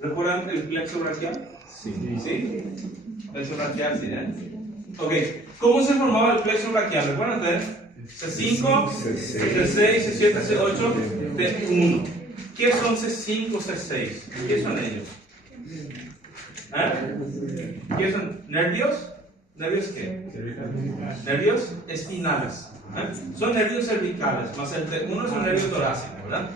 ¿Recuerdan el plexo braquial? Sí. ¿Sí? Plexo braquial, ¿sí? Ok, ¿cómo se formaba el plexo braquial? ¿Recuerdan ustedes? C5, C6, C7, C8, D1. ¿Qué son C5, C6? ¿Qué son ellos? ¿Qué son? ¿Nervios? ¿Nervios qué? Nervios espinales. Son nervios cervicales, más el T1 es un nervio torácico, ¿verdad?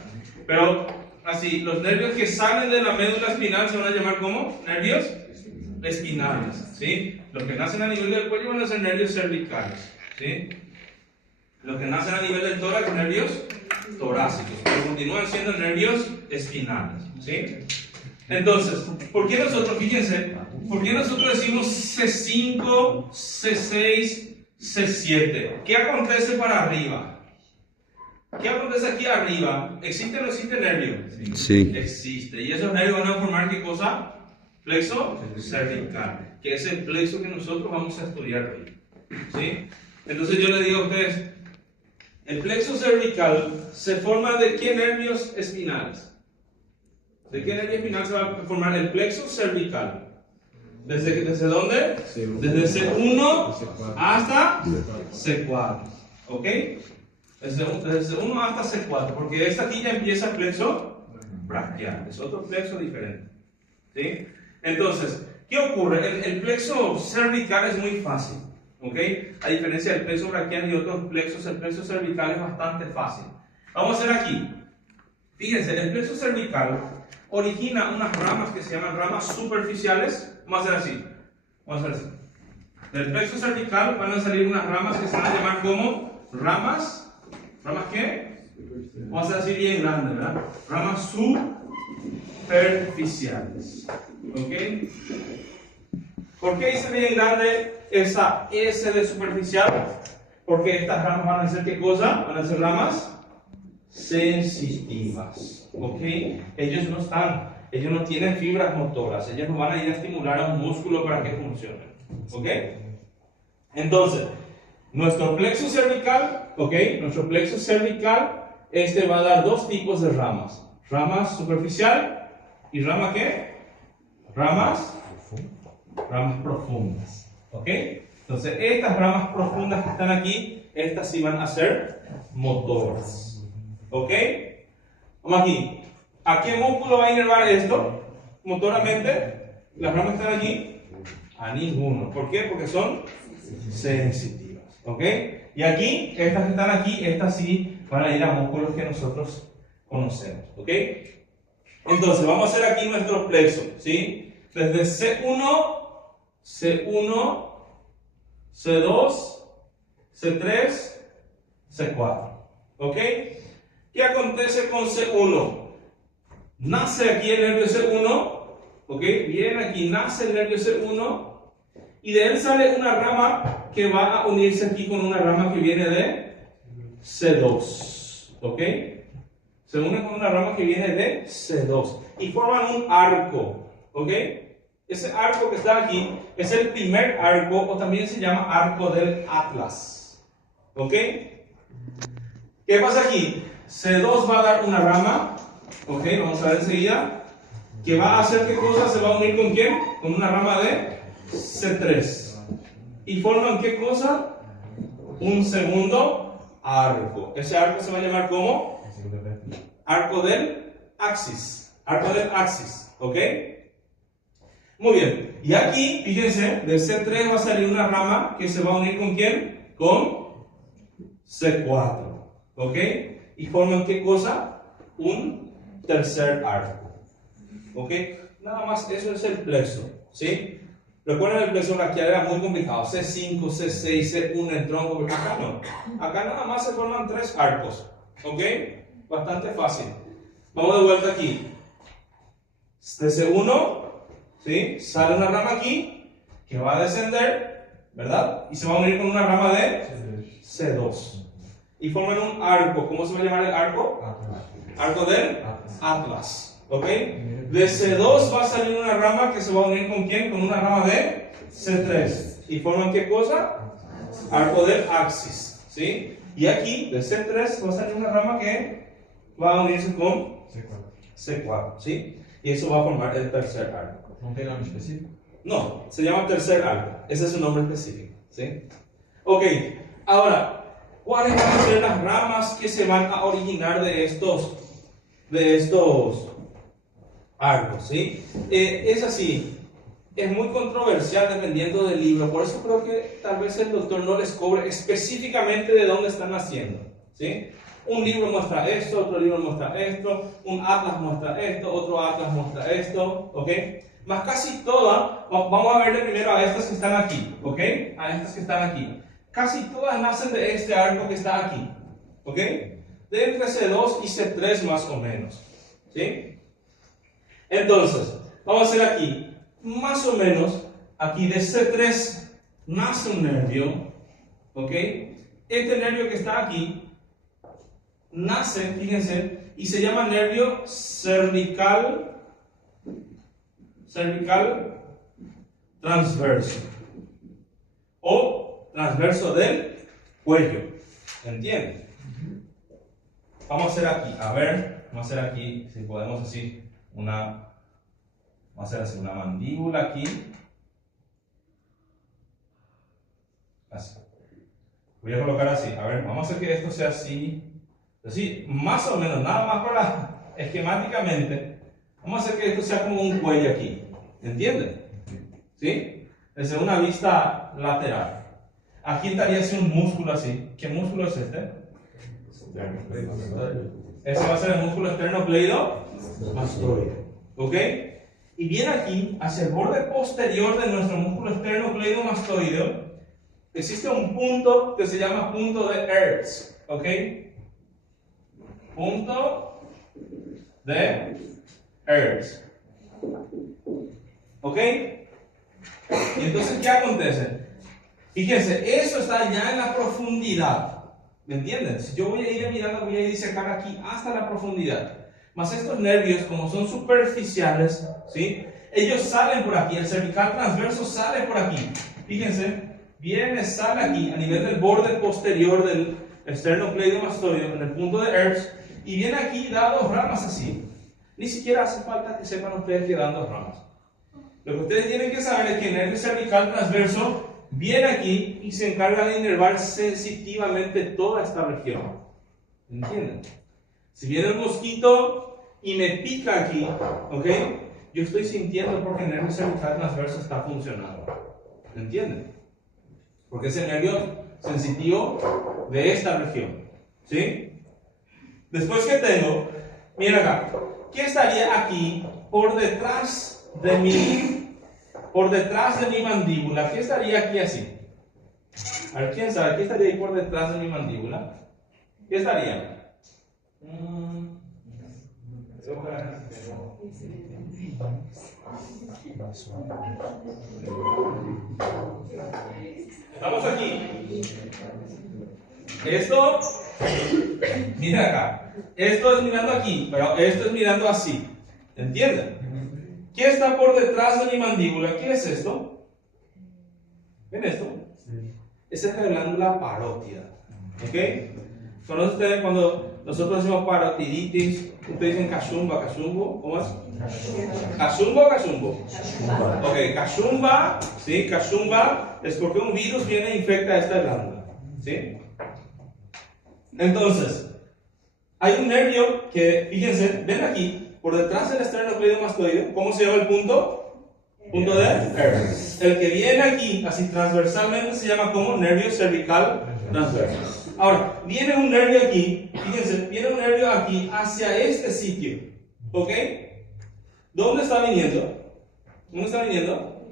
Pero así, los nervios que salen de la médula espinal se van a llamar como nervios espinales, ¿sí? Los que nacen a nivel del cuello van a ser nervios cervicales, ¿sí? Los que nacen a nivel del tórax, nervios torácicos, pero continúan siendo nervios espinales, ¿sí? Entonces, ¿por qué nosotros, fíjense, por qué nosotros decimos C5, C6, C7? ¿Qué acontece para arriba? ¿Qué acontece aquí arriba? ¿Existe o no existe nervio? Sí. Existe. ¿Y esos nervios van a formar qué cosa? Plexo cervical, que es el plexo que nosotros vamos a estudiar hoy, ¿sí? Entonces yo le digo a ustedes, el plexo cervical se forma de qué nervios espinales. ¿De qué nervio espinal se va a formar el plexo cervical? ¿Desde dónde? Desde C1 hasta C4. ¿Ok? Desde C1 hasta C4. Porque esta aquí ya empieza el plexo braquial. Es otro plexo diferente. ¿Sí? Entonces, ¿qué ocurre? El plexo cervical es muy fácil. ¿Ok? A diferencia del plexo braquial y otros plexos, el plexo cervical es bastante fácil. Vamos a hacer aquí. Fíjense, el plexo cervical origina unas ramas que se llaman ramas superficiales. Vamos a hacer así. Vamos a hacer así. Del plexo cervical van a salir unas ramas que se van a llamar como ramas. ¿Ramas qué? Vamos a decir bien grande, ¿verdad? Ramas superficiales. ¿Ok? ¿Por qué dice bien grande esa S de superficial? Porque estas ramas van a ser ¿qué cosa? Van a ser ramas sensitivas, ¿ok? Ellos no tienen fibras motoras, ellos no van a ir a estimular a un músculo para que funcione, ¿ok? Entonces, nuestro plexo cervical, ¿ok? Nuestro plexo cervical, va a dar dos tipos de ramas, rama superficial y rama ¿qué? Ramas profundas, ¿ok? Entonces, estas ramas profundas que están aquí, estas sí van a ser motoras. ¿Ok? Vamos aquí. ¿A qué músculo va a inervar esto? Motoramente, las ramas que están aquí, a ninguno. ¿Por qué? Porque son sensitivas. ¿Ok? Y aquí, estas que están aquí, estas sí van a ir a músculos que nosotros conocemos. ¿Ok? Entonces, vamos a hacer aquí nuestro plexo. ¿Sí? Desde C1, C2, C3, C4. ¿Ok? ¿Qué acontece con C1? Nace aquí el nervio C1, ¿ok? Viene aquí, nace el nervio C1 y de él sale una rama que va a unirse aquí con una rama que viene de C2, ¿ok? Se une con una rama que viene de C2 y forman un arco, ¿ok? Ese arco que está aquí es el primer arco o también se llama arco del Atlas, ¿ok? ¿Qué pasa aquí? C2 va a dar una rama, ok, vamos a ver enseguida, que va a hacer qué cosa, se va a unir con quién, con una rama de C3 y forman qué cosa, un segundo arco. Ese arco se va a llamar como arco del axis, ok. Muy bien, y aquí, fíjense, de C3 va a salir una rama que se va a unir con quién, con C4, ok. ¿Y forman qué cosa? Un tercer arco. ¿Ok? Nada más eso es el plexo. ¿Sí? Recuerden, el plexo braquial era muy complicado. C5, C6, C1, el tronco. Pero acá no. Acá nada más se forman tres arcos. ¿Ok? Bastante fácil. Vamos de vuelta aquí. De C1, ¿sí? Sale una rama aquí que va a descender, ¿verdad? Y se va a unir con una rama de C2. Y forman un arco. ¿Cómo se va a llamar el arco? Arco del Atlas. ¿Ok? De C2 va a salir una rama que se va a unir con quién? Con una rama de C3. ¿Y forman qué cosa? Arco del axis. ¿Sí? Y aquí, de C3, va a salir una rama que va a unirse con C4. ¿Sí? y eso va a formar el tercer arco. ¿No tiene nombre específico? No, se llama tercer arco, ese es su nombre específico, ¿sí? Ok, ahora, ¿cuáles van a ser las ramas que se van a originar de estos arcos, ¿sí? Es así, es muy controversial dependiendo del libro, por eso creo que tal vez el doctor no les cobre específicamente de dónde están naciendo, ¿sí? Un libro muestra esto, otro libro muestra esto, un atlas muestra esto, otro atlas muestra esto, ¿ok? Más casi todas, vamos a verle primero a estas que están aquí, ¿ok? A estas que están aquí. Casi todas nacen de este arco que está aquí, ¿ok? De entre C2 y C3 más o menos, ¿sí? Entonces, vamos a hacer aquí, más o menos, aquí de C3 nace un nervio, ¿ok? Este nervio que está aquí, nace, fíjense, y se llama nervio cervical transverso o transverso del cuello, ¿entienden? Vamos a hacer aquí, a ver, vamos a hacer aquí, si podemos decir vamos a hacer así una mandíbula aquí, así, voy a colocar así, a ver, vamos a hacer que esto sea así, más o menos, nada más para esquemáticamente, vamos a hacer que esto sea como un cuello aquí, ¿entienden? ¿Sí? Desde una vista lateral. Aquí estaría así un músculo así. ¿Qué músculo es este? Ese va a ser el músculo esternocleidomastoideo. ¿Ok? Y viene aquí, hacia el borde posterior de nuestro músculo esternocleidomastoideo, existe un punto que se llama punto de Hertz. ¿Ok? Punto de Hertz. ¿Ok? Y entonces, ¿qué acontece? Fíjense, eso está ya en la profundidad. ¿Me entienden? Si yo voy a ir mirando, voy a ir disecar aquí hasta la profundidad. Mas estos nervios, como son superficiales, ¿sí? Ellos salen por aquí. El cervical transverso sale por aquí. Fíjense, sale aquí a nivel del borde posterior del esternocleidomastoideo, en el punto de Hertz, y viene aquí y da dos ramas así. Ni siquiera hace falta que sepan ustedes que dan dos ramas. Lo que ustedes tienen que saber es que el nervio cervical transverso viene aquí y se encarga de inervar sensitivamente toda esta región. ¿Entienden? Si viene un mosquito y me pica aquí, ¿ok? Yo estoy sintiendo porque el nervio cervical transverso está funcionando. ¿Entienden? Porque es el nervio sensitivo de esta región. ¿Sí? Después que tengo, miren acá, ¿qué estaría aquí por detrás de mi mandíbula? ¿Qué estaría aquí así? A ver, ¿quién sabe? ¿Qué estaría ahí por detrás de mi mandíbula? ¿Qué estaría? Estamos aquí. Esto, mira acá. Esto es mirando aquí, pero esto es mirando así. ¿Entienden? ¿Qué está por detrás de mi mandíbula? ¿Qué es esto? ¿Ven esto? Esa es la glándula parótida. ¿Ok? ¿Conocen ustedes cuando nosotros decimos parotiditis? Ustedes dicen cachumbo. ¿Cómo es? ¿Cachumbo o cachumbo? Ok, cachumba, ¿sí? Cachumba es porque un virus viene e infecta esta glándula. ¿Sí? Entonces, hay un nervio que, fíjense, ven aquí, por detrás del esternocleidomastoideo, ¿cómo se llama el punto? Punto de Hertz. El que viene aquí, así transversalmente, se llama como nervio cervical transverso. Ahora, viene un nervio aquí, fíjense, viene un nervio aquí hacia este sitio, ¿ok? ¿Dónde está viniendo? ¿Dónde está viniendo?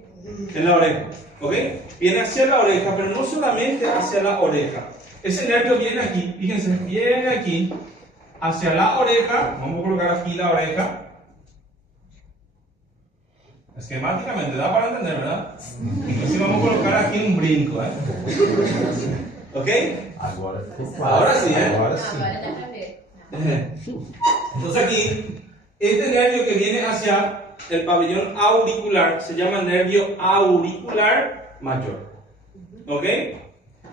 En la oreja, ¿ok? Viene hacia la oreja, pero no solamente hacia la oreja. Ese nervio viene aquí, fíjense, viene aquí, hacia la oreja. Vamos a colocar aquí la oreja. Esquemáticamente, da para entender, ¿verdad? Inclusive vamos a colocar aquí un brinco, ¿eh? ¿Ok? Ahora sí, ¿eh? Entonces aquí, este nervio que viene hacia el pabellón auricular se llama nervio auricular mayor. ¿Ok?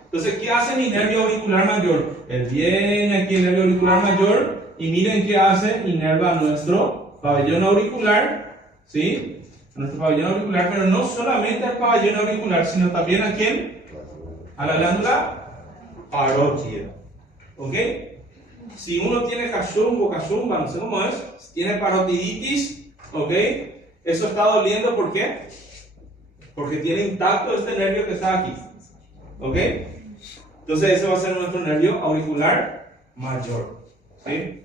Entonces, ¿qué hace mi nervio auricular mayor? Él viene aquí el nervio auricular mayor y miren qué hace, inerva nuestro pabellón auricular, ¿sí? A nuestro pabellón auricular, pero no solamente al pabellón auricular, sino también a quién? A la glándula parótida. ¿Ok? Si uno tiene cachumba, no sé cómo es, si tiene parotiditis, ¿ok? Eso está doliendo, ¿por qué? Porque tiene intacto este nervio que está aquí. ¿Ok? Entonces ese va a ser nuestro nervio auricular mayor. ¿Sí?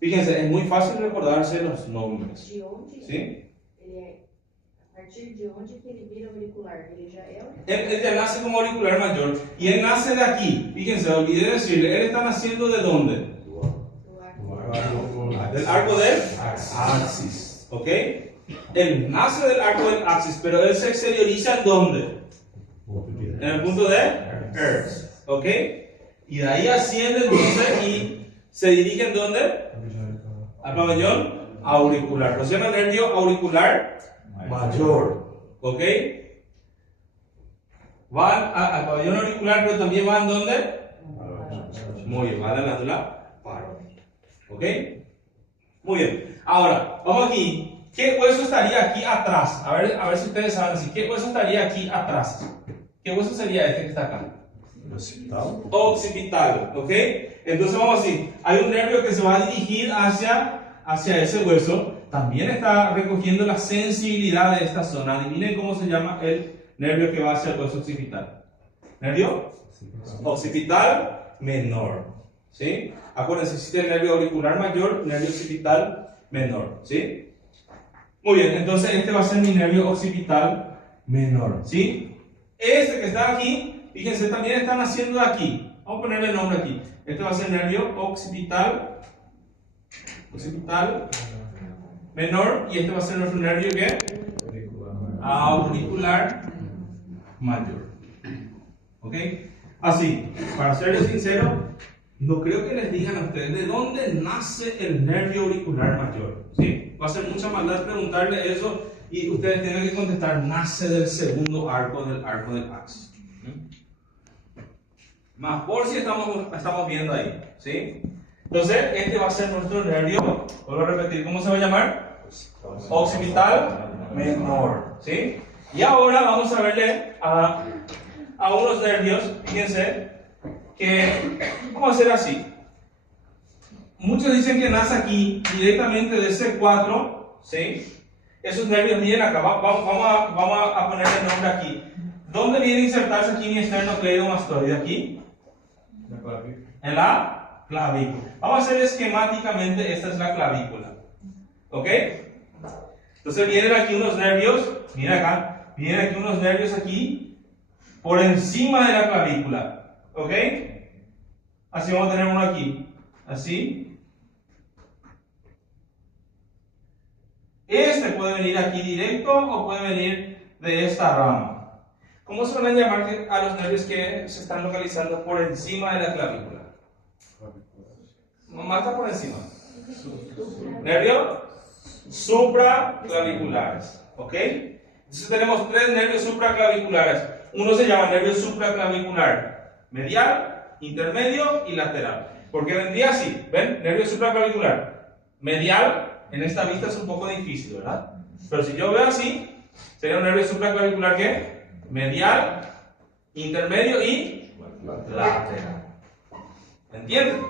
Fíjense, es muy fácil recordarse los nombres. De onde ¿Sí? a partir de onde que ele vira auricular? Ele já é Él ya nace como auricular mayor. Y él nace de aquí. Fíjense, olvidé decirle, él está naciendo ¿de dónde? Del arco del axis. ¿Ok? Él nace del arco del axis, pero él se exterioriza ¿en dónde? En el punto de Earth. ¿Ok? Y de ahí asciende entonces y se dirige ¿en dónde? Al pabellón auricular. Lo se llama nervio auricular mayor. ¿Ok? Van al pabellón auricular, pero también van ¿dónde? Muy bien, va a la glándula parótida. ¿Ok? Muy bien. Ahora, vamos aquí. ¿Qué hueso estaría aquí atrás? A ver si ustedes saben así. ¿Qué hueso estaría aquí atrás? ¿Qué hueso sería este que está acá? Occipital. Occipital, ¿ok? Entonces vamos así. Hay un nervio que se va a dirigir hacia ese hueso. También está recogiendo la sensibilidad de esta zona. Adivinen cómo se llama el nervio que va hacia el hueso occipital. ¿Nervio? Occipital menor. ¿Sí? Acuérdense, existe el nervio auricular mayor, nervio occipital menor. ¿Sí? Muy bien, entonces este va a ser mi nervio occipital menor. ¿Sí? Este que está aquí, fíjense, también están haciendo aquí. Vamos a ponerle el nombre aquí. Este va a ser nervio occipital menor, y este va a ser nuestro nervio ¿qué? Auricular mayor. ¿Ok? Así, para serles sincero, no creo que les digan a ustedes de dónde nace el nervio auricular mayor. ¿Sí? Va a ser mucha maldad preguntarle eso y ustedes tienen que contestar, nace del segundo arco del axis. Más por si estamos viendo ahí. ¿Sí? Entonces, este va a ser nuestro nervio, vuelvo a repetir, ¿cómo se va a llamar? Occipital menor. ¿Sí? Y ahora vamos a verle a unos nervios, fíjense, que vamos a hacer así. Muchos dicen que nace aquí, directamente de C4, ¿sí? Esos nervios vienen acá, vamos a poner el nombre aquí. ¿Dónde viene a insertarse aquí mi esternocleidomastoide? Aquí. En la clavícula. Vamos a hacer esquemáticamente, esta es la clavícula. ¿Ok? Entonces vienen aquí unos nervios, mira acá, vienen aquí unos nervios aquí, por encima de la clavícula. ¿Ok? Así vamos a tener uno aquí. Así. Este puede venir aquí directo o puede venir de esta rama. ¿Cómo suelen llamar a los nervios que se están localizando por encima de la clavícula? Mamá está por encima. Nervio supraclaviculares. ¿Ok? Entonces tenemos tres nervios supraclaviculares. Uno se llama nervio supraclavicular medial, intermedio y lateral. Porque vendría así, ¿ven? Nervio supraclavicular medial, en esta vista es un poco difícil, ¿verdad? Pero si yo veo así, sería un nervio supraclavicular ¿qué? Medial, intermedio y lateral. ¿Entienden?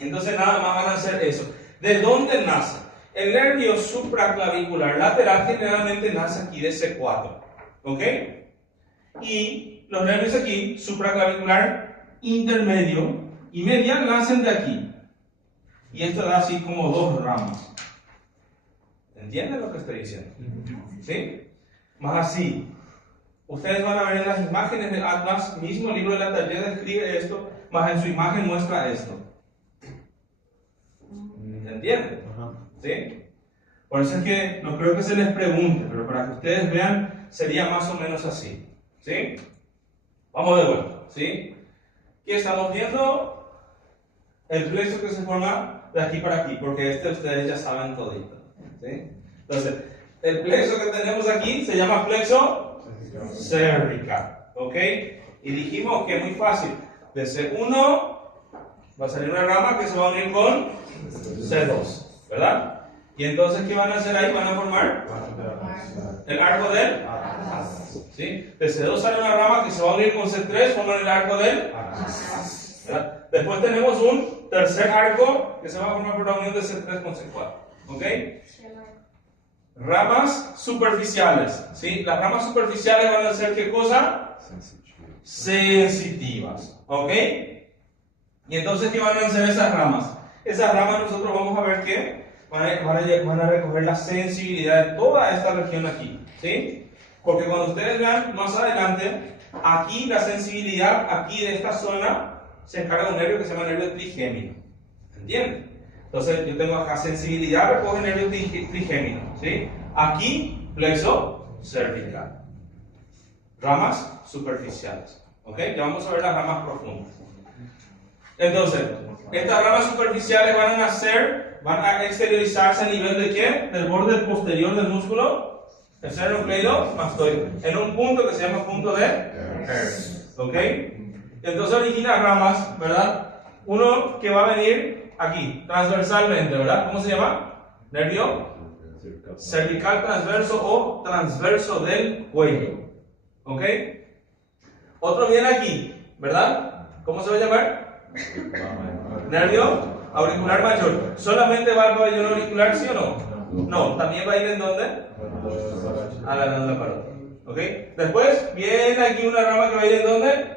Entonces nada más van a hacer eso. ¿De dónde nace? El nervio supraclavicular lateral generalmente nace aquí de C4. ¿Ok? Y los nervios aquí, supraclavicular intermedio y medial, nacen de aquí. Y esto da así como dos ramas. ¿Entienden lo que estoy diciendo? ¿Sí? Más así. Ustedes van a ver en las imágenes del Atlas, mismo libro de la Taller describe esto, más en su imagen muestra esto. ¿Entienden? ¿Sí? Por eso es que no creo que se les pregunte, pero para que ustedes vean, sería más o menos así. ¿Sí? Vamos de vuelta. ¿Sí? ¿Qué estamos viendo? El plexo que se forma de aquí para aquí, porque ustedes ya saben todito. ¿Sí? Entonces, el plexo que tenemos aquí se llama plexo cervical. ¿Ok? Y dijimos que es muy fácil. De C1 va a salir una rama que se va a unir con C2. ¿Verdad? Y entonces, ¿qué van a hacer ahí? Van a formar el arco del ¿sí? De C2 sale una rama que se va a unir con C3, forman el arco del ¿verdad? Después tenemos un tercer arco que se va a formar por la unión de C3 con C4. ¿Ok? Ramas superficiales. ¿Sí? Las ramas superficiales van a ser ¿qué cosa? Sensitivas. ¿Ok? Y entonces, ¿qué van a hacer esas ramas? Esas ramas nosotros vamos a ver que van a recoger la sensibilidad de toda esta región aquí. ¿Sí? Porque cuando ustedes vean más adelante, aquí la sensibilidad, aquí de esta zona, se encarga de un nervio que se llama nervio trigémino. ¿Entienden? Entonces yo tengo acá sensibilidad, recoge nervio trigémino. ¿Sí? Aquí, plexo cervical. Ramas superficiales. ¿Ok? Ya vamos a ver las ramas profundas. Entonces, estas ramas superficiales van a exteriorizarse a nivel de ¿qué? Del borde posterior del músculo esternocleidomastoide, en un punto que se llama punto de Hertz. ¿Ok? Entonces origina ramas, ¿verdad? Uno que va a venir aquí, transversalmente, ¿verdad? ¿Cómo se llama? Nervio cervical transverso o transverso del cuello. ¿Ok? Otro viene aquí, ¿verdad? ¿Cómo se va a llamar? Nervio auricular mayor. ¿Solamente va al pabellón auricular, sí o no? No, también va a ir ¿en dónde? A la glándula parótida. ¿Ok? Después viene aquí una rama que va a ir ¿en dónde?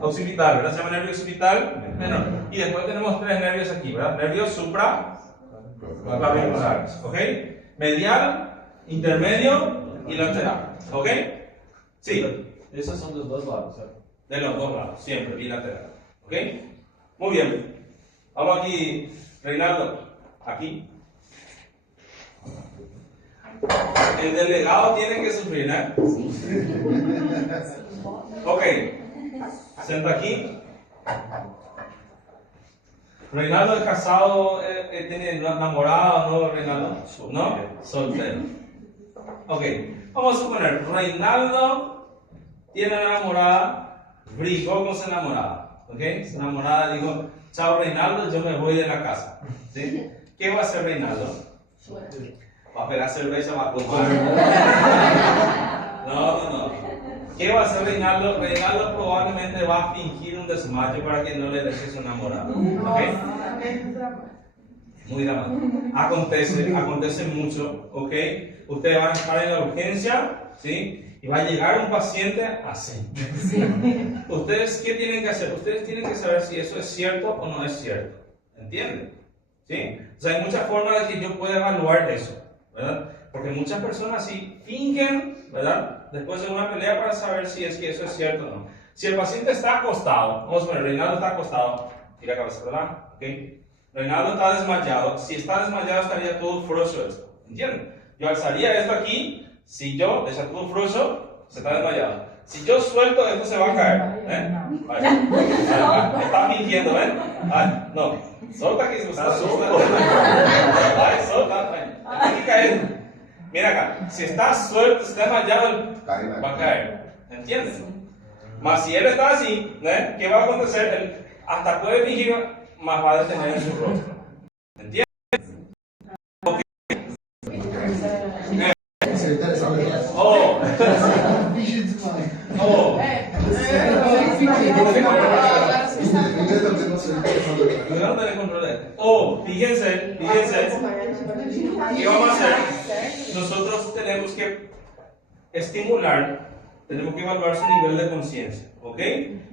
Occipital, ¿verdad? Se llama nervio occipital menor. Y después tenemos tres nervios aquí, ¿verdad? Nervios supraclaviculares. ¿Ok? Medial, intermedio y lateral. ¿Ok? Sí. Esos son los dos lados, ¿sabes? De los dos lados, siempre, bilateral. ¿Ok? Muy bien. Vamos aquí, Reinaldo. Aquí. El delegado tiene que sufrir, ¿eh? Ok. Senta aquí. Reinaldo es casado, tiene enamorado, ¿no, Reinaldo? ¿No? Soltero. Ok. Vamos a suponer, Reinaldo tiene una enamorada, brigó con su enamorada. ¿Ok? Su enamorada dijo, chao Reinaldo, yo me voy de la casa. ¿Sí? ¿Qué va a hacer Reinaldo? Va a pegar cerveza, va a comprar. No. ¿Qué va a hacer Reinaldo? Reinaldo probablemente va a fingir un desmayo para que no le deje su enamorada. ¿Ok? Muy dramático. Acontece mucho. ¿Ok? Ustedes van a estar en la urgencia, ¿sí? Y va a llegar un paciente así. ¿Ustedes qué tienen que hacer? Ustedes tienen que saber si eso es cierto o no es cierto. ¿Entienden? ¿Sí? O sea, hay muchas formas de que yo pueda evaluar eso, ¿verdad? Porque muchas personas sí fingen, ¿verdad? Después de una pelea para saber si es que eso es cierto o no. Si el paciente está acostado, vamos a ver, Reinaldo está acostado, tira cabeza, ¿verdad? ¿Ok? Reinaldo está desmayado. Si está desmayado estaría todo froso esto. ¿Entienden? Yo alzaría esto aquí. Si yo deja todo froso, se está desmayado. Si yo suelto, esto se va a caer. Vale. Está fingiendo, ¿ven? No. Solta que se está suelto. Solta. Hay que caer. Mira acá. Si está suelto, si está desmayado, va a caer. ¿Entiendes? Mas si él está así, ¿qué va a acontecer? Él hasta puede fingir, más va a detener en su rostro. ¿Entiendes? Okay. Fíjense, ¿qué vamos a hacer? Nosotros tenemos que estimular, tenemos que evaluar su nivel de conciencia, ¿ok?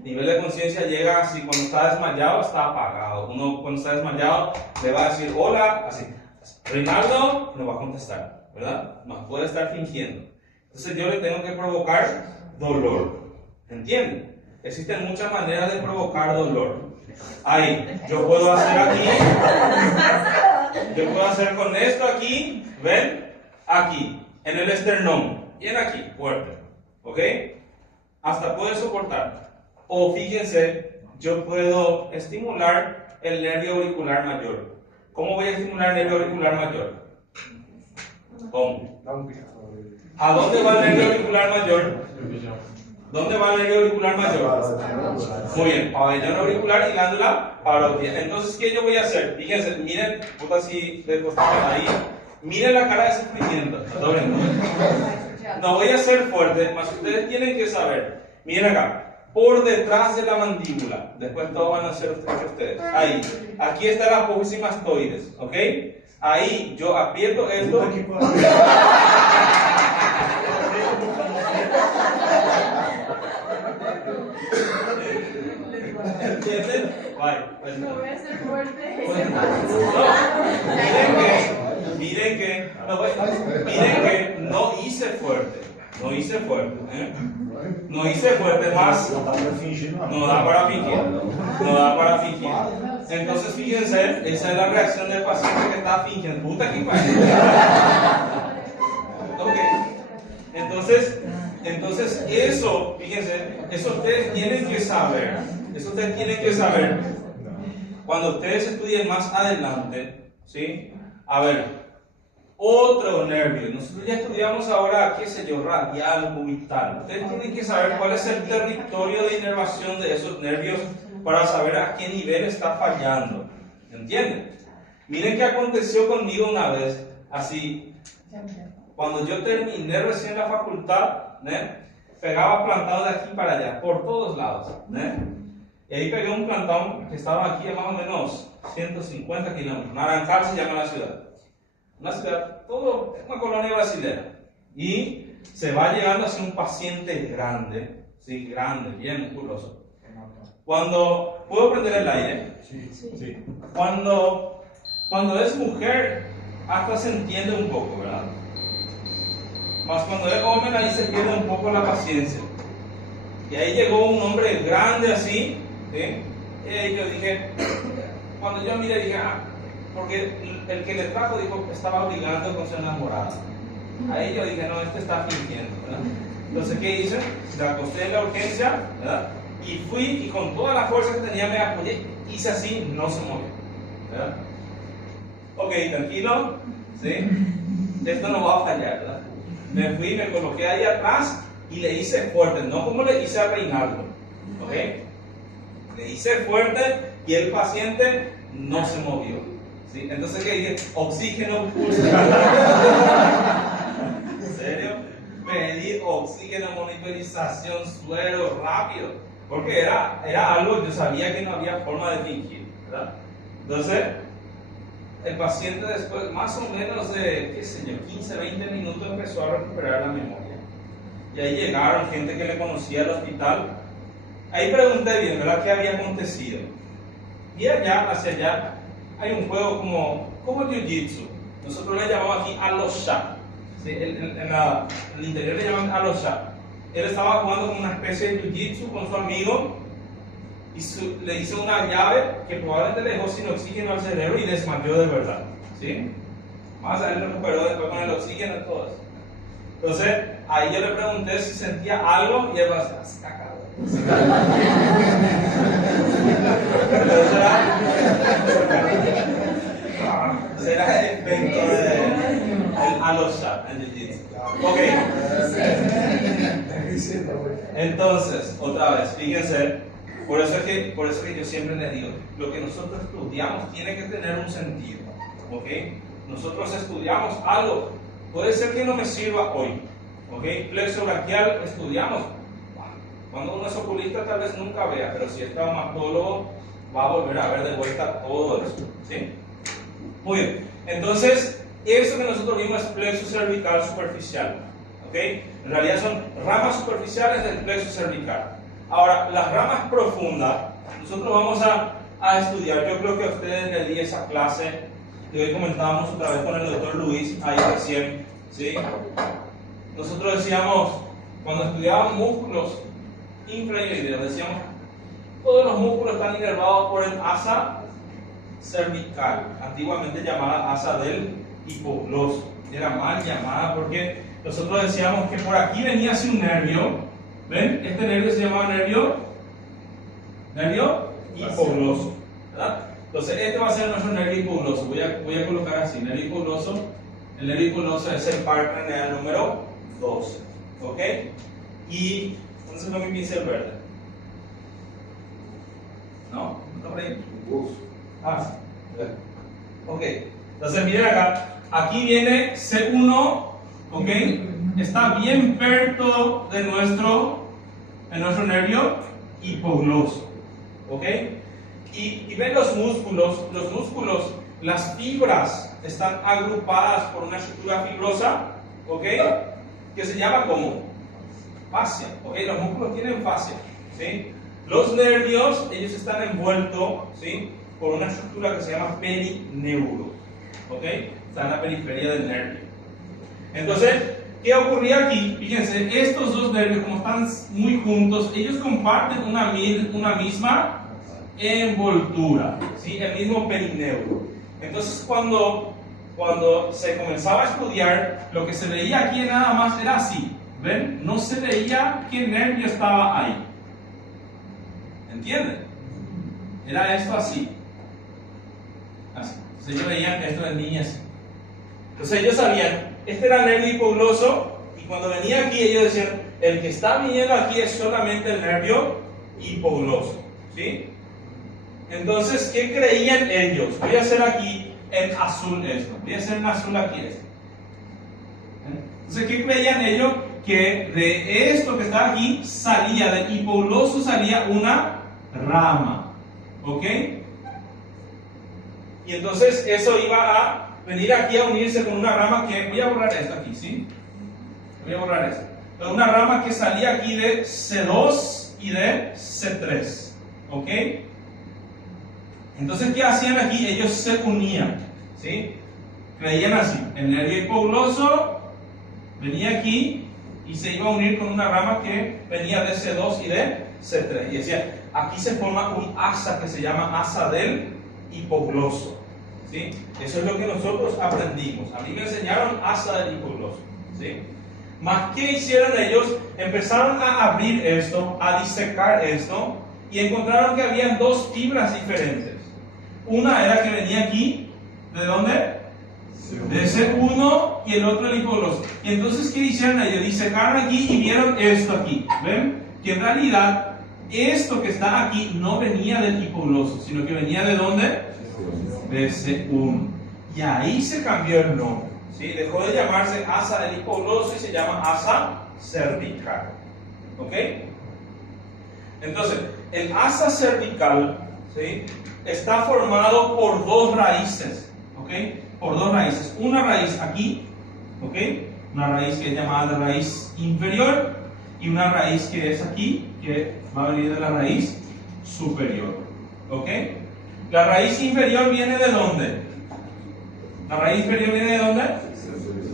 Nivel de conciencia llega así, cuando está desmayado está apagado. Uno cuando está desmayado le va a decir hola, así. Reinaldo no va a contestar, ¿verdad? Más puede estar fingiendo. Entonces yo le tengo que provocar dolor, ¿entienden? Existen muchas maneras de provocar dolor. Ahí, yo puedo hacer aquí, yo puedo hacer con esto aquí, ¿ven? Aquí, en el esternón, bien aquí, fuerte, ¿ok? Hasta puede soportar. O fíjense, yo puedo estimular el nervio auricular mayor. ¿Cómo voy a estimular el nervio auricular mayor? ¿Cómo? ¿A dónde va el nervio auricular mayor? ¿Dónde va el nervio auricular mayor? Muy bien, pabellón auricular y glándula parótida. Entonces, ¿qué yo voy a hacer? Fíjense, miren, puta así de costado ahí. Miren la cara de sufrimiento. No voy a ser fuerte, mas ustedes tienen que saber. Miren acá, por detrás de la mandíbula. Después todos van a ser ustedes. Ahí, aquí está la apófisis mastoides, ¿ok? Ahí yo aprieto esto. ¿Entienden? No voy a ser fuerte. Miren que no hice fuerte. No hice fuerte. No hice fuerte más. No da para fingir. No da para fingir. Entonces, fíjense, esa es la reacción del paciente que está fingiendo. Puta que parió. Ok. Entonces eso, fíjense, eso ustedes tienen que saber. Eso ustedes tienen que saber. Cuando ustedes estudien más adelante, ¿sí? A ver, otro nervio. Nosotros ya estudiamos ahora, qué sé yo, radial, cubital. Ustedes tienen que saber cuál es el territorio de inervación de esos nervios para saber a qué nivel está fallando. ¿Entienden? Miren qué aconteció conmigo una vez, así. Cuando yo terminé recién la facultad, pegaba plantado de aquí para allá, por todos lados. Y ahí pegué un plantón que estaba aquí a más o menos 150 kilómetros. Naranjal se llama la ciudad. Una ciudad, todo, una colonia brasileña. Y se va llegando hacia un paciente grande, sí, grande, bien musculoso. Cuando, ¿puedo prender el aire? Sí. Cuando es mujer, hasta se entiende un poco, ¿verdad? Mas cuando es hombre, ahí se pierde un poco la paciencia. Y ahí llegó un hombre grande así, ¿sí? Y yo dije, cuando yo miré, dije, porque el que le trajo dijo que estaba obligando con su enamorada. Ahí yo dije, no, este está fingiendo, ¿verdad? Entonces, ¿qué hice? Le acosté en la urgencia, ¿verdad? Y fui y con toda la fuerza que tenía me apoyé, hice así, no se movió, ¿verdad? Ok, tranquilo, ¿sí? Esto no va a fallar, ¿verdad? Me fui, me coloqué ahí atrás y le hice fuerte, no como le hice a Reinaldo, ¿ok? Le hice fuerte y el paciente no se movió, ¿sí? Entonces, ¿qué dije? Oxígeno, pulso. ¿En serio? Pedí oxígeno, monitorización, suero, rápido, porque era algo, yo sabía que no había forma de fingir, ¿verdad? Entonces, el paciente después, más o menos de, qué sé yo, 15, 20 minutos empezó a recuperar la memoria. Y ahí llegaron gente que le conocía al hospital. Ahí pregunté bien, ¿verdad? ¿Qué había acontecido? Y allá, hacia allá, hay un juego como el Jiu-Jitsu. Nosotros le llamamos aquí Alosha. ¿Sí? En el interior le llaman Alosha. Él estaba jugando como una especie de Jiu-Jitsu con su amigo. Y le hizo una llave que probablemente le dejó sin oxígeno al cerebro y desmayó de verdad, ¿sí? Más a él recuperó después con el oxígeno y todo eso. Entonces, ahí yo le pregunté si sentía algo y él va a decir, caca, será el efecto del Alosha en el Jiu-Jitsu. Ok. Entonces, otra vez, fíjense. Por eso es que yo siempre les digo, lo que nosotros estudiamos tiene que tener un sentido, ¿ok? Nosotros estudiamos algo, puede ser que no me sirva hoy, ¿ok? Plexo braquial estudiamos, cuando uno es oculista tal vez nunca vea, pero si es traumatólogo va a volver a ver de vuelta todo eso, ¿sí? Muy bien, entonces, eso que nosotros vimos es plexo cervical superficial, ¿ok? En realidad son ramas superficiales del plexo cervical. Ahora, las ramas profundas, nosotros vamos a estudiar, yo creo que a ustedes les di esa clase, que hoy comentábamos otra vez con el doctor Luis, ahí recién, ¿sí? Nosotros decíamos, cuando estudiábamos músculos infraíleos, decíamos, todos los músculos están inervados por el asa cervical, antiguamente llamada asa del hipogloso, era mal llamada porque nosotros decíamos que por aquí venía así un nervio. ¿Ven? Este nervio se llamaba nervio hipogloso, ¿verdad? Entonces este va a ser nuestro nervio hipogloso. Voy a colocar así, nervio hipogloso. El nervio hipogloso es el par craneal número 12, ¿ok? Y ¿Dónde se fue mi pincel verde? ¿No? ¿No está por ahí? Ah, sí. Ok. Entonces miren acá. Aquí viene C1, ok. Está bien perto de nuestro nervio hipogloso, ok. Y ven los músculos, las fibras están agrupadas por una estructura fibrosa, ok, que se llama como fascia, ok. Los músculos tienen fascia, ¿sí? Los nervios, ellos están envueltos, ¿sí?, por una estructura que se llama perineuro, ok. Está en la periferia del nervio. Entonces, ¿qué ocurría aquí? Fíjense, estos dos nervios, como están muy juntos, ellos comparten una misma envoltura, ¿sí? El mismo perineuro. Entonces, cuando se comenzaba a estudiar, lo que se veía aquí nada más era así, ¿ven? No se veía qué nervio estaba ahí. ¿Entienden? Era esto así. Así. Entonces, ellos veían esto en niñas. Entonces, ellos sabían, este era el nervio hipogloso, y cuando venía aquí, ellos decían, el que está viniendo aquí es solamente el nervio hipogloso, ¿sí? Entonces, ¿qué creían ellos? Voy a hacer aquí en azul esto. Voy a hacer en azul aquí esto. Entonces, ¿qué creían ellos? Que de esto que está aquí salía, del hipogloso salía una rama. ¿Ok? Y entonces eso iba a venir aquí a unirse con una rama que... Voy a borrar esto aquí, ¿sí? Voy a borrar esto. Pero una rama que salía aquí de C2 y de C3. ¿Ok? Entonces, ¿qué hacían aquí? Ellos se unían, ¿sí? Creían así, el nervio hipogloso venía aquí y se iba a unir con una rama que venía de C2 y de C3. Y decía, aquí se forma un asa que se llama asa del hipogloso, ¿sí? Eso es lo que nosotros aprendimos. A mí me enseñaron asa del hipogloso, ¿sí? Más, ¿qué hicieron ellos? Empezaron a abrir esto, a disecar esto, y encontraron que había dos fibras diferentes. Una era que venía aquí, ¿de dónde? De C1, y el otro el hipogloso. Y entonces, ¿qué hicieron ellos? Disecaron aquí y vieron esto aquí. ¿Ven? Que en realidad, esto que está aquí no venía del hipogloso, sino que venía ¿de dónde? De C1. Y ahí se cambió el nombre, ¿sí? Dejó de llamarse asa del hipogloso y se llama asa cervical. ¿Ok? Entonces, el asa cervical, ¿sí?, está formado por dos raíces, ¿ok? Por dos raíces. Una raíz aquí, ¿ok? Una raíz que es llamada la raíz inferior, y una raíz que es aquí, que va a venir de la raíz superior, ¿ok? La raíz inferior viene ¿de dónde? La raíz inferior viene ¿de dónde?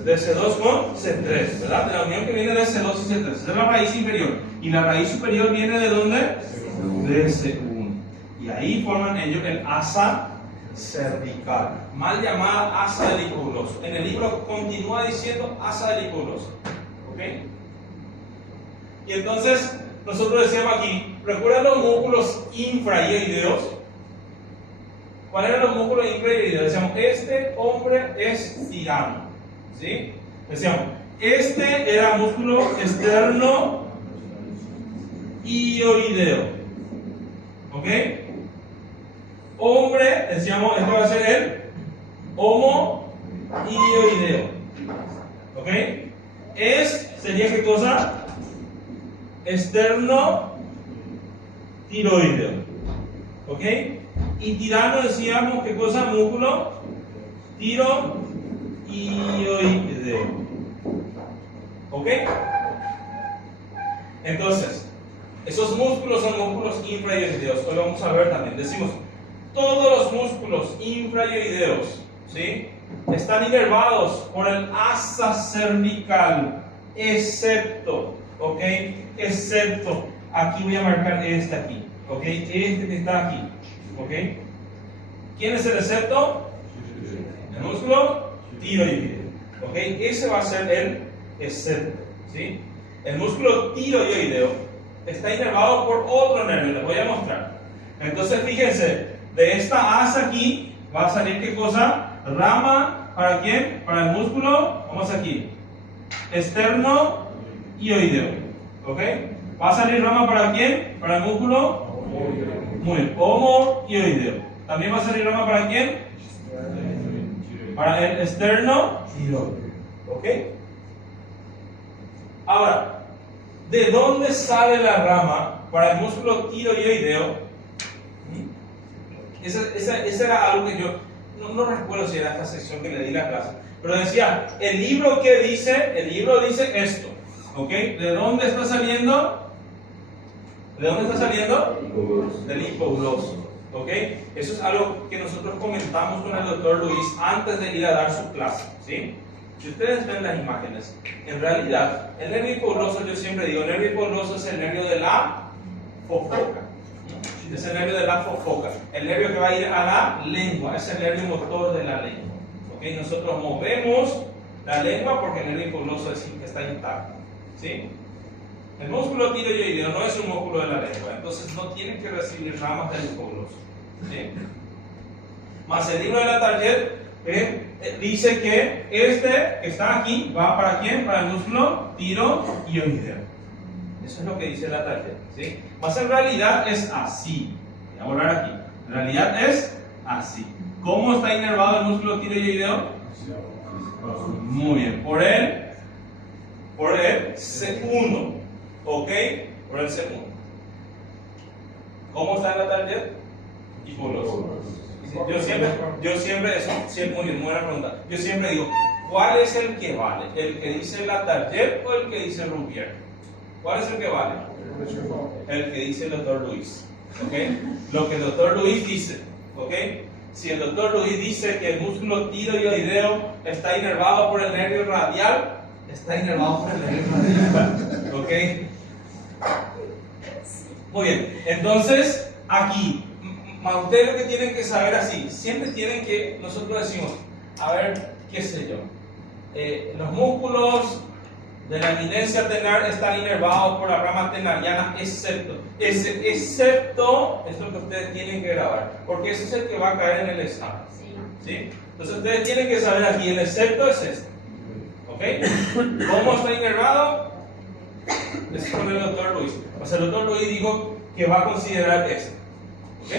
De C2 con C3, ¿verdad? De la unión que viene de C2 y C3. Esa es la raíz inferior. Y la raíz superior viene ¿de dónde? De C1. Y ahí forman ellos el asa cervical, mal llamada asa del hipogloso. En el libro continúa diciendo asa del hipogloso. ¿Ok? Y entonces, nosotros decíamos aquí, ¿recuerdan los músculos infraioideos? ¿Cuáles eran los músculos infraioideos? Decíamos, este hombre es tirano, ¿sí? Decíamos, este era músculo externo ioideo, ¿ok? Hombre, decíamos, esto va a ser el homo ioideo, ¿ok? Sería ¿qué cosa? Externo tiroideo, ¿ok? Y tirano decíamos ¿qué cosa? Músculo tiroideo, ¿ok? Entonces, esos músculos son músculos infraioideos. Hoy vamos a ver también. Decimos, todos los músculos infraioideos, ¿sí?, están inervados por el asa cervical, excepto, ¿ok? Excepto, aquí voy a marcar este aquí, ¿ok? Este que está aquí, ¿ok? ¿Quién es el excepto? El músculo tiroideo, ¿ok? Ese va a ser el excepto, ¿sí? El músculo tiroideo está inervado por otro nervio, les voy a mostrar. Entonces, fíjense, de esta asa aquí va a salir ¿qué cosa? Rama, ¿para quién? Para el músculo, vamos aquí, externo ioideo, ¿ok? ¿Va a salir rama para quién? ¿Para el músculo? Muy bien. Homoioideo. ¿También va a salir rama para quién? Para el esternotiroideo. ¿Ok? Ahora, ¿de dónde sale la rama para el músculo tiroideo? Esa era algo que yo no recuerdo si era esta sección que le di la clase, pero decía, el libro dice esto, ¿ok? ¿De dónde está saliendo? ¿De dónde está saliendo? Del hipogloso, ¿ok? Eso es algo que nosotros comentamos con el doctor Luis antes de ir a dar su clase, ¿sí? Si ustedes ven las imágenes, en realidad, el nervio hipogloso, yo siempre digo, el nervio hipogloso es el nervio de la fofoca. Es el nervio de la fofoca. El nervio que va a ir a la lengua, es el nervio motor de la lengua. ¿Okay? Nosotros movemos la lengua porque el nervio hipogloso está intacto. ¿Sí? El músculo tiroideo no es un músculo de la lengua, entonces no tiene que recibir ramas del hipogloso. ¿Sí? Más el libro de la Target dice que este que está aquí va para quién? Para el músculo tiroideo. Eso es lo que dice la tarjeta, ¿sí? Más en realidad es así. Voy a borrar aquí. En realidad es así. ¿Cómo está inervado el músculo tiroideo? Muy bien. Por el C1. ¿Ok? Por el C1. ¿Cómo está en la tarjeta? Hipogloso. Yo siempre, eso sí es muy buena pregunta. Yo siempre digo, ¿cuál es el que vale? ¿El que dice la tarjeta o el que dice Rubier? ¿Cuál es el que vale? El que dice el doctor Luis. ¿Okay? Lo que el doctor Luis dice. ¿Okay? Si el doctor Luis dice que el músculo tiroideo está inervado por el nervio radial, está inervado por el nervio radial. ¿Okay? Muy bien. Entonces, aquí, ustedes lo que tienen que saber así, siempre tienen que, nosotros decimos, a ver, qué sé yo, los músculos de la eminencia tenar están inervados por la rama tenariana, excepto es lo que ustedes tienen que grabar, porque ese es el que va a caer en el examen. ¿Sí? Entonces ustedes tienen que saber aquí, el excepto es este. ¿Ok? ¿Cómo está inervado? Es con el doctor Luis. O sea, el doctor Luis dijo que va a considerar este. ¿Ok?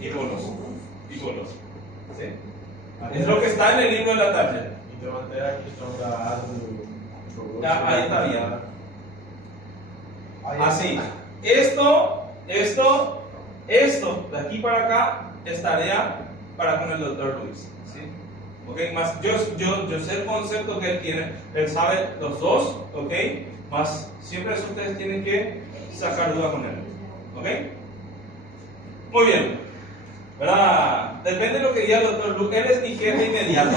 Hipogloso. ¿Sí? Es lo que está en el libro de la tarjeta. Ahí está bien. Así. Esto, de aquí para acá, es tarea para con el doctor Luis. ¿Sí? ¿Okay? Más yo sé el concepto que él tiene, él sabe los dos, ¿ok? Más siempre eso ustedes tienen que sacar duda con él. ¿Ok? Muy bien. ¿Verdad? Depende de lo que diga el doctor Luis. Él es mi jefe inmediato.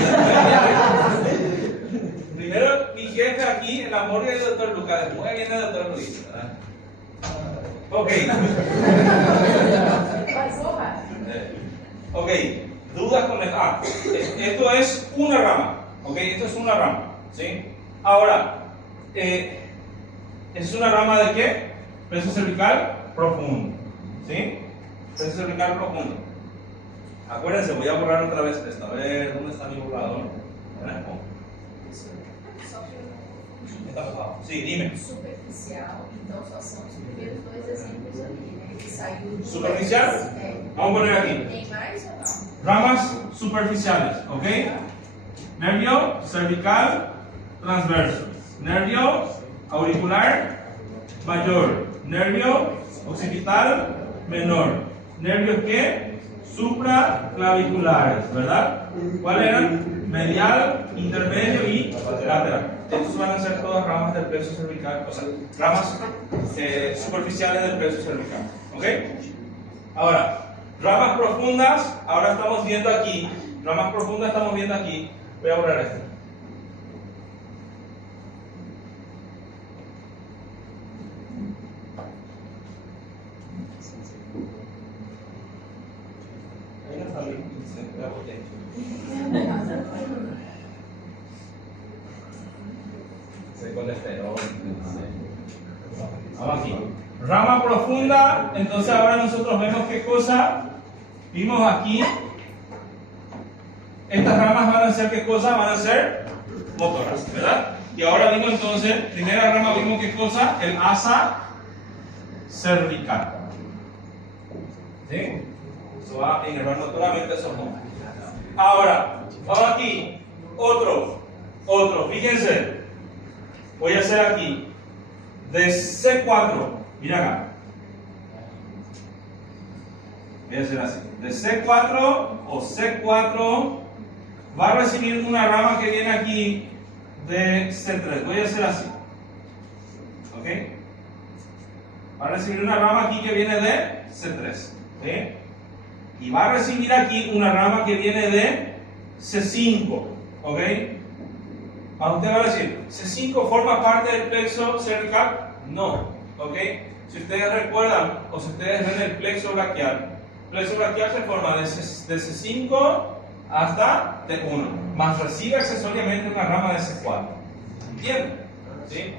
Primero mi jefe aquí en la morgue del doctor Lucas, después viene el doctor Luis. ¿Verdad? Ok. Ok, dudas con el A. Esto es una rama. Ok, esto es una rama. ¿Sí? Ahora, ¿es una rama de qué? Plexo cervical profundo. ¿Sí? Plexo cervical profundo. Acuérdense, voy a borrar otra vez esto. A ver, ¿dónde está mi borrador? Sí, dime. Superficial, então só são os primeiros dois exemplos ali, né? Que saiu do Superficial. Vamos a poner aquí. Tem mais ou não? Ramas superficiales, ¿ok? Nervio cervical transverso, nervio auricular mayor, nervio occipital menor, nervios ¿qué? Supraclaviculares, ¿verdad? ¿Cuáles eran? Medial, intermedio y lateral. Estos van a ser todas ramas del plexo cervical, o sea, ramas superficiales del plexo cervical. ¿Ok? Ahora, ramas profundas, ahora estamos viendo aquí. Ramas profundas estamos viendo aquí. Voy a borrar esto. Ahí no está bien. Colesterol. Vamos aquí. Rama profunda. Entonces ahora nosotros vemos qué cosa vimos aquí. Estas ramas van a ser qué cosa, van a ser motoras, ¿verdad? Y ahora vimos entonces, primera rama vimos qué cosa, el asa cervical. ¿Sí? Eso va a inervar naturalmente esos músculos. Ahora, vamos aquí. Otro. Fíjense. Voy a hacer aquí. De C4. Mira acá. Voy a hacer así. De C4 o C4 va a recibir una rama que viene aquí de C3. Voy a hacer así. ¿Ok? Va a recibir una rama aquí que viene de C3. ¿Sí? Y va a recibir aquí una rama que viene de C5. ¿Ok? Usted va a decir, ¿C5 forma parte del plexo cervical? No. ¿Ok? Si ustedes recuerdan o si ustedes ven el plexo braquial se forma de C5 hasta T1, más recibe accesoriamente una rama de C4. ¿Entienden? ¿Sí?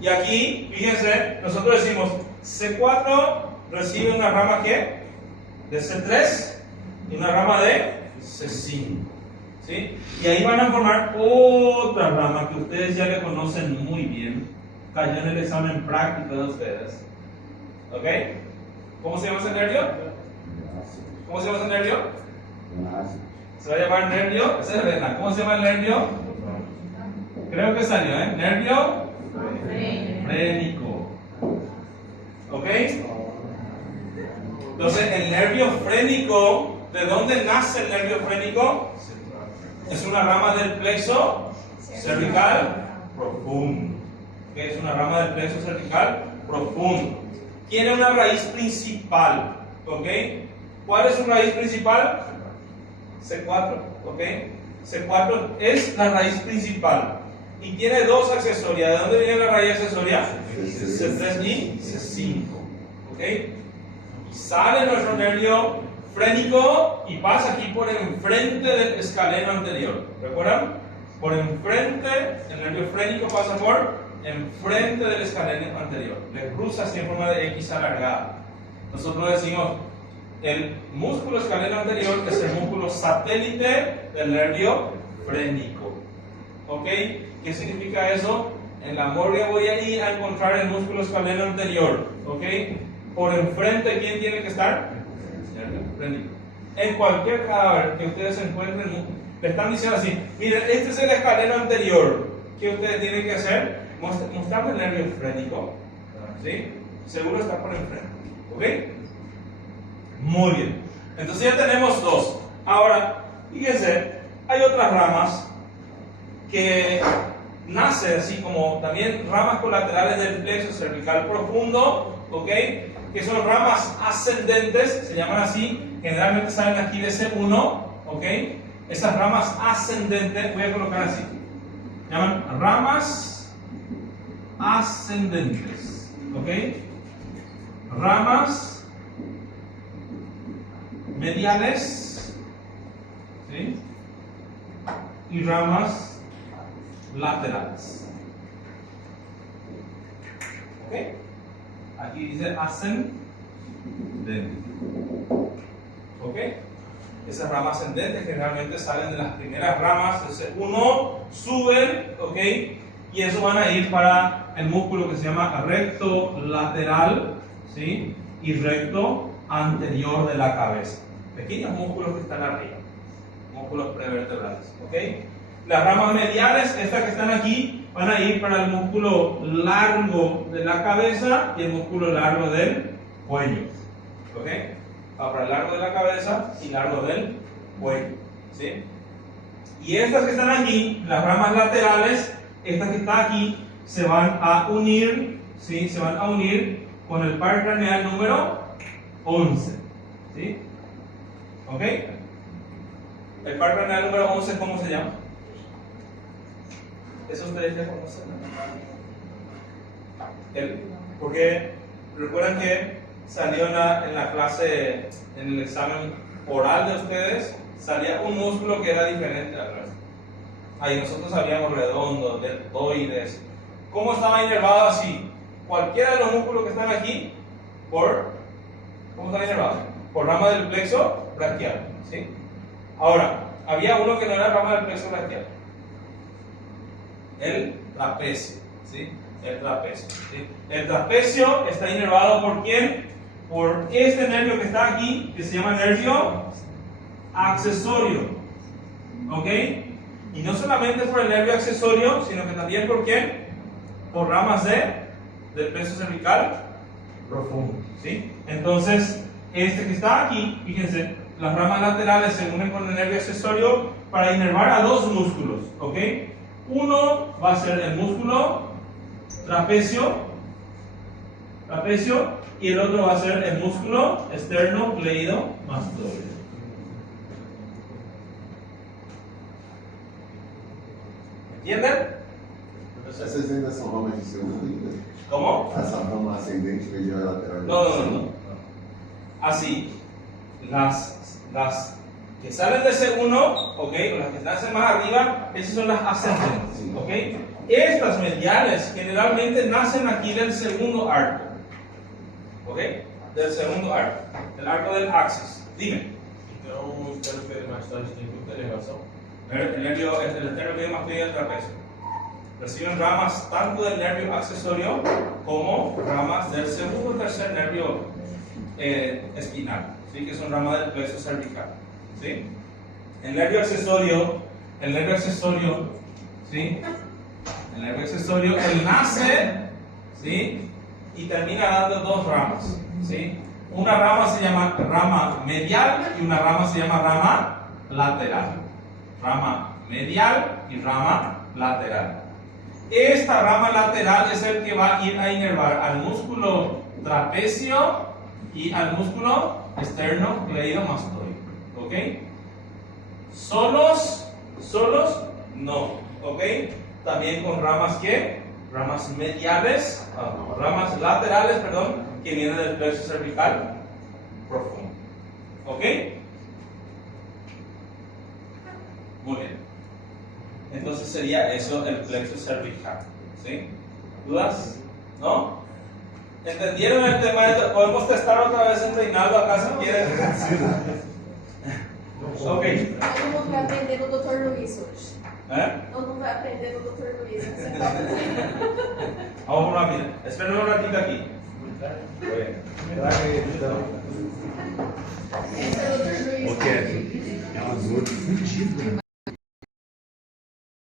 Y aquí, fíjense, nosotros decimos C4 recibe una rama ¿qué? De C3 y una rama de C5. ¿Sí? Y ahí van a formar otra rama que ustedes ya le conocen muy bien. Cayó en el examen práctico de ustedes. ¿Ok? ¿Cómo se llama ese nervio? ¿Cómo se llama ese nervio? Se va a llamar nervio cervical. ¿Cómo se llama el nervio? Creo que salió, ¿eh? Nervio frénico. ¿Ok? Entonces, el nervio frénico, ¿de dónde nace el nervio frénico? Es una rama del plexo cervical profundo. ¿Qué es una rama del plexo cervical profundo? Tiene una raíz principal. ¿Ok? ¿Cuál es su raíz principal? C4. ¿Ok? C4 es la raíz principal. Y tiene dos accesorias. ¿De dónde viene la raíz accesoria? C3 y C5. ¿Ok? Y sale nuestro nervio frénico y pasa aquí por enfrente del escaleno anterior. ¿Recuerdan? Por enfrente, el nervio frénico pasa por enfrente del escaleno anterior. Le cruza así en forma de X alargada. Nosotros decimos, el músculo escaleno anterior es el músculo satélite del nervio frénico. ¿Ok? ¿Qué significa eso? En la morgue voy a ir a encontrar el músculo escaleno anterior. ¿Ok? Por enfrente, ¿quién tiene que estar? Nervio frénico. En cualquier cadáver que ustedes encuentren, le están diciendo así: miren, este es el escaleno anterior. ¿Qué ustedes tienen que hacer? Mostrarme el nervio frénico. ¿Sí? Seguro está por enfrente. ¿Ok? Muy bien. Entonces ya tenemos dos. Ahora, fíjense, hay otras ramas que nacen así como también ramas colaterales del plexo cervical profundo, ¿ok? Que son ramas ascendentes, se llaman así, generalmente salen aquí de C1, ¿ok? Esas ramas ascendentes, voy a colocar así, se llaman ramas ascendentes, ¿ok? Ramas mediales, ¿sí? Y ramas laterales. ¿Ok? Aquí dice ascendente. ¿Ok? Esas ramas ascendentes generalmente salen de las primeras ramas de C1, suben, ¿ok? Y eso van a ir para el músculo que se llama recto lateral, ¿sí? Y recto anterior de la cabeza. Pequeños músculos que están arriba, músculos prevertebrales, ¿ok? Las ramas mediales, estas que están aquí, van a ir para el músculo largo de la cabeza y el músculo largo del cuello, ¿ok? Va para el largo de la cabeza y largo del cuello, ¿sí? Y estas que están aquí, las ramas laterales, estas que están aquí, se van a unir, ¿sí? Se van a unir con el par craneal número 11, ¿sí? ¿Ok? El par craneal número 11, ¿cómo se llama? ¿Eso ustedes ya conocen? Porque recuerdan que salió en la clase, en el examen oral de ustedes, salía un músculo que era diferente al resto. Ahí nosotros sabíamos redondos, deltoides. ¿Cómo estaba inervado así? Cualquiera de los músculos que están aquí, ¿cómo están inervados? Por rama del plexo braquial, ¿sí? Ahora, había uno que no era rama del plexo braquial, el trapecio, ¿sí? El trapecio. ¿Sí? El trapecio está inervado por ¿quién? Por este nervio que está aquí, que se llama nervio accesorio. ¿Ok? Y no solamente por el nervio accesorio, sino que también por ¿quién? Por ramas del plexo cervical profundo. ¿Sí? Entonces, este que está aquí, fíjense, las ramas laterales se unen con el nervio accesorio para inervar a dos músculos. ¿Ok? Uno va a ser el músculo trapecio, y el otro va a ser el músculo esternocleidomastoideo. ¿Entienden? Essas ainda são ramas de segundo líder? ¿Cómo? Essa rama ascendente, medial e lateral? No. Así, las que salen de C1, ¿ok? O las que nacen más arriba, esas son las ascendentes, ¿ok? Estas mediales generalmente nacen aquí del segundo arco, ¿ok? Del segundo arco, del arco del axis. Dime. Então, o esternocleidomastoide tem muita elevação? El nervio, el esternocleidomastoideo y el trapecio reciben ramas tanto del nervio accesorio como ramas del segundo o tercer nervio espinal, ¿sí? Que son ramas del plexo cervical, ¿sí? El nervio accesorio, ¿sí? El nervio accesorio, él nace, ¿sí? Y termina dando dos ramas, ¿sí? Una rama se llama rama medial y una rama se llama rama lateral. Rama medial y rama lateral. Esta rama lateral es el que va a ir a inervar al músculo trapecio y al músculo esternocleidomastoideo. ¿Ok? Solos no. ¿Ok? También con ramas ¿qué? Ramas mediales, ramas laterales, perdón, que vienen del plexo cervical profundo. ¿Ok? Muy bien. Entonces sería eso el plexo cervical. ¿Sí? ¿Dudas? ¿No? ¿Entendieron el tema? Podemos testar otra vez en Reinaldo acá si quieren. Ok. Todo mundo vai aprender no Dr. Luiz hoje. ¿Eh? Todo mundo vai aprender no Dr. Luiz. Vamos por una vida. Esperen un ratito aquí. Muy bien. Esse é o Dr. Luiz. É umas outras.